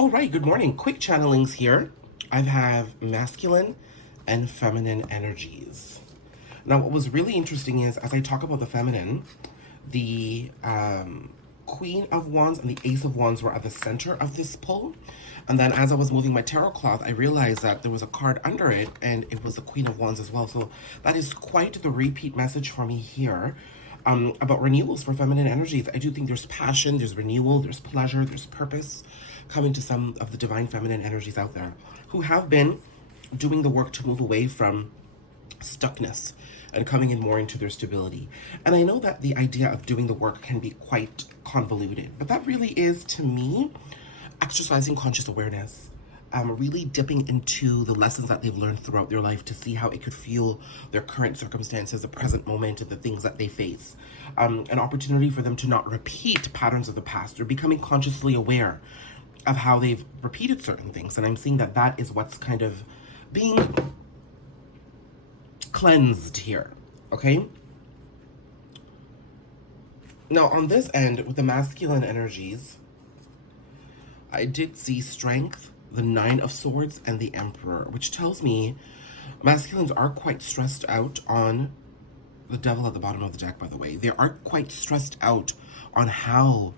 All right, good morning. Quick channelings here. I have masculine and feminine energies. Now, what was really interesting is, as I talk about the feminine, the Queen of Wands and the Ace of Wands were at the center of this pull. And then as I was moving my tarot cloth, I realized that there was a card under it, and it was the Queen of Wands as well. So that is quite the repeat message for me here. About renewals for feminine energies. I do think there's passion, there's renewal, there's pleasure, there's purpose coming to some of the divine feminine energies out there who have been doing the work to move away from stuckness and coming in more into their stability. And I know that the idea of doing the work can be quite convoluted, but that really is, to me, exercising conscious awareness. Really dipping into the lessons that they've learned throughout their life to see how it could fuel their current circumstances, the present moment, and the things that they face. An opportunity for them to not repeat patterns of the past. They're becoming consciously aware of how they've repeated certain things. And I'm seeing that that is what's kind of being cleansed here, okay? Now, on this end, with the masculine energies, I did see strength, the Nine of Swords, and the Emperor, which tells me masculines are quite stressed out on the Devil at the bottom of the deck, by the way. They are quite stressed out on how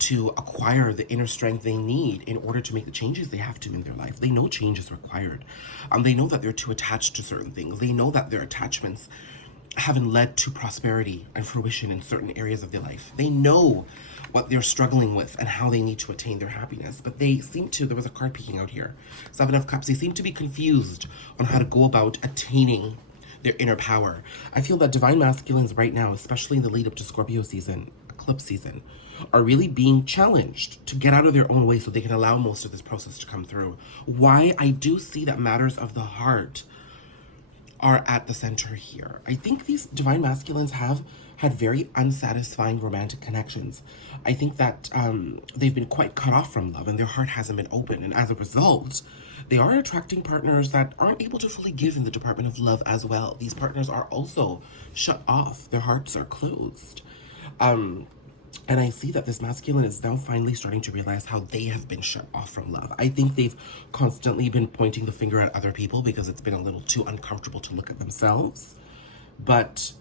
to acquire the inner strength they need in order to make the changes they have to in their life. They know change is required. They know that they're too attached to certain things. They know that their attachments haven't led to prosperity and fruition in certain areas of their life. They know what they're struggling with and how they need to attain their happiness. But they seem to, there was a card peeking out here, Seven of Cups, they seem to be confused on how to go about attaining their inner power. I feel that divine masculines right now, especially in the lead up to Scorpio season, eclipse season, are really being challenged to get out of their own way so they can allow most of this process to come through. Why? I do see that matters of the heart are at the center here. I think these divine masculines have had very unsatisfying romantic connections. I think that they've been quite cut off from love and their heart hasn't been open. And as a result, they are attracting partners that aren't able to fully give in the department of love as well. These partners are also shut off. Their hearts are closed. And I see that this masculine is now finally starting to realize how they have been shut off from love. I think they've constantly been pointing the finger at other people because it's been a little too uncomfortable to look at themselves. But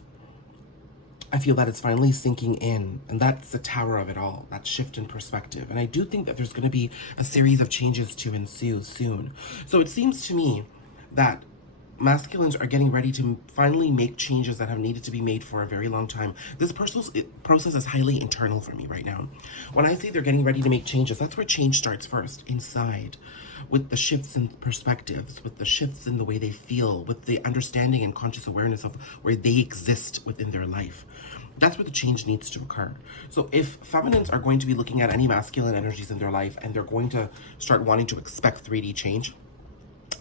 I feel that it's finally sinking in, and that's the tower of it all, that shift in perspective. And I do think that there's going to be a series of changes to ensue soon. So it seems to me that masculines are getting ready to finally make changes that have needed to be made for a very long time. This process is highly internal for me right now. When I say they're getting ready to make changes, that's where change starts first, inside, with the shifts in perspectives, with the shifts in the way they feel, with the understanding and conscious awareness of where they exist within their life. That's where the change needs to occur. So if feminines are going to be looking at any masculine energies in their life and they're going to start wanting to expect 3D change,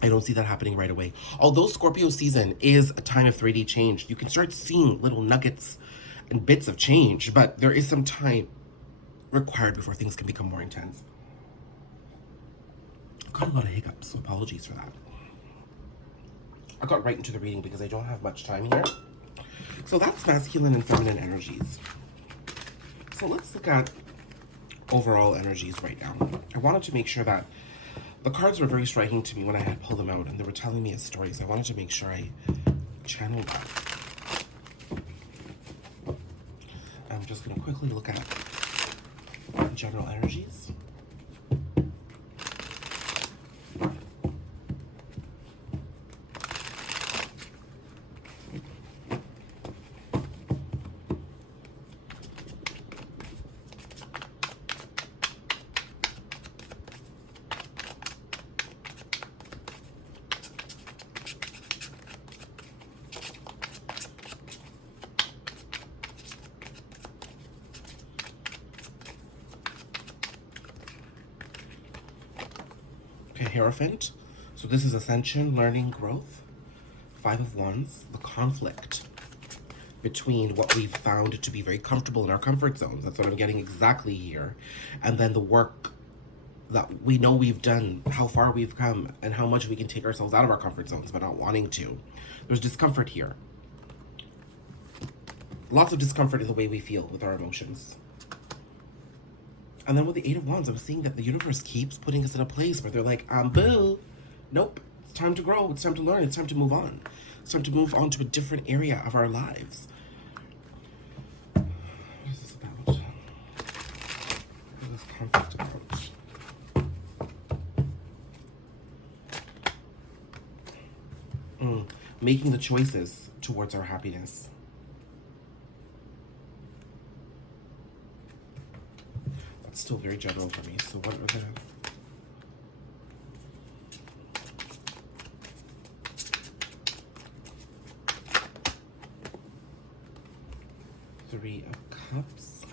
I don't see that happening right away. Although Scorpio season is a time of 3D change, you can start seeing little nuggets and bits of change, but there is some time required before things can become more intense. I've got a lot of hiccups, so apologies for that. I got right into the reading because I don't have much time here. So that's masculine and feminine energies. So let's look at overall energies right now. I wanted to make sure that the cards were very striking to me when I had pulled them out, and they were telling me a story, so I wanted to make sure I channeled that. I'm just going to quickly look at general energies. Okay, Hierophant. So this is ascension, learning, growth. Five of Wands, the conflict between what we've found to be very comfortable in our comfort zones. That's what I'm getting exactly here. And then the work that we know we've done, how far we've come, and how much we can take ourselves out of our comfort zones but not wanting to. There's discomfort here. Lots of discomfort in the way we feel with our emotions. And then with the Eight of Wands, I was seeing that the universe keeps putting us in a place where they're like, boo, nope, it's time to grow, it's time to learn, it's time to move on. It's time to move on to a different area of our lives. What is this about? What is this conflict about? Making the choices towards our happiness. That's still very general for me. So what are the... Three of Cups.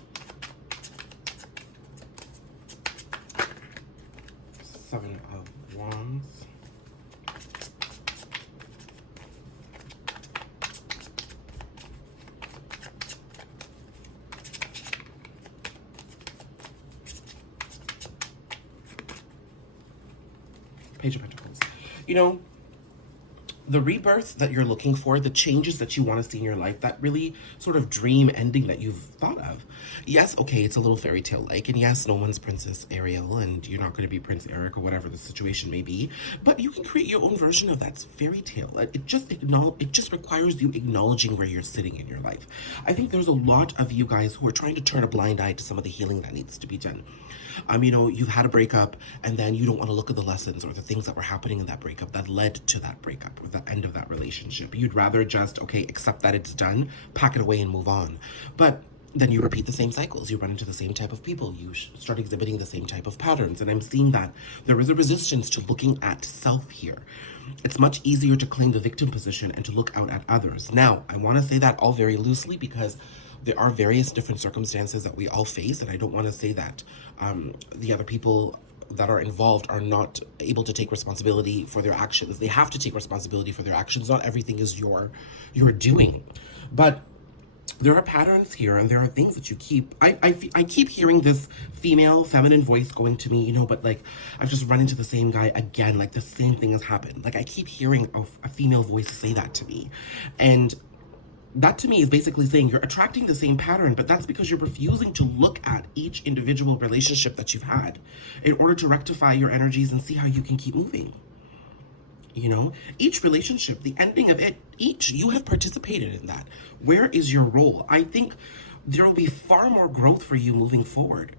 Seven of Wands. Page of Pentacles. You know, the rebirth that you're looking for, the changes that you want to see in your life, that really sort of dream ending that you've thought of. Yes, okay, it's a little fairy tale-like, and yes, no one's Princess Ariel, and you're not going to be Prince Eric or whatever the situation may be, but you can create your own version of that fairy tale. It just requires you acknowledging where you're sitting in your life. I think there's a lot of you guys who are trying to turn a blind eye to some of the healing that needs to be done. You know, you've had a breakup, and then you don't want to look at the lessons or the things that were happening in that breakup that led to that breakup or the end of that relationship. You'd rather just, okay, accept that it's done, pack it away and move on. But then you repeat the same cycles. You run into the same type of people. You start exhibiting the same type of patterns. And I'm seeing that there is a resistance to looking at self here. It's much easier to claim the victim position and to look out at others. Now, I want to say that all very loosely because there are various different circumstances that we all face, and I don't want to say that the other people that are involved are not able to take responsibility for their actions. They have to take responsibility for their actions. Not everything is your doing. But there are patterns here, and there are things that you keep... I keep hearing this female, feminine voice going to me, you know, but, like, I've just run into the same guy again. Like, the same thing has happened. Like, I keep hearing a female voice say that to me. And that to me is basically saying you're attracting the same pattern, but that's because you're refusing to look at each individual relationship that you've had in order to rectify your energies and see how you can keep moving. You know, each relationship, the ending of it, you have participated in that. Where is your role? I think there will be far more growth for you moving forward.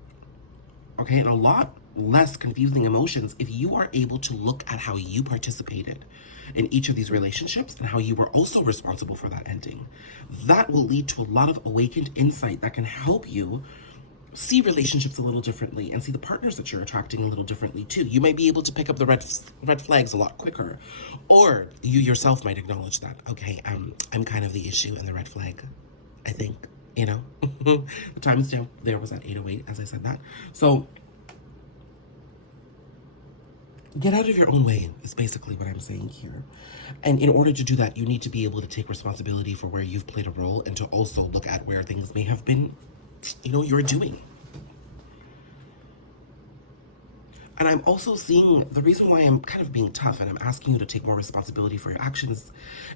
Okay, and a lot less confusing emotions if you are able to look at how you participated in each of these relationships and how you were also responsible for that ending. That will lead to a lot of awakened insight that can help you see relationships a little differently and see the partners that you're attracting a little differently too. You might be able to pick up the red flags a lot quicker, or you yourself might acknowledge that, okay, I'm kind of the issue and the red flag, I think, you know. The timestamp there was at 8:08 as I said that. So get out of your own way is basically what I'm saying here. And in order to do that, you need to be able to take responsibility for where you've played a role and to also look at where things may have been, you know, you're doing. And I'm also seeing the reason why I'm kind of being tough and I'm asking you to take more responsibility for your actions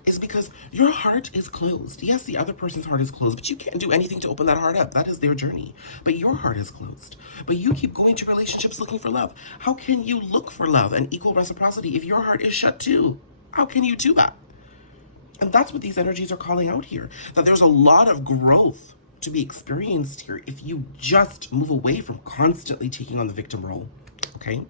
is because your heart is closed. Yes, the other person's heart is closed, but you can't do anything to open that heart up. That is their journey. But your heart is closed. But you keep going to relationships looking for love. How can you look for love and equal reciprocity if your heart is shut too? How can you do that? And that's what these energies are calling out here. That there's a lot of growth to be experienced here if you just move away from constantly taking on the victim role. Okay?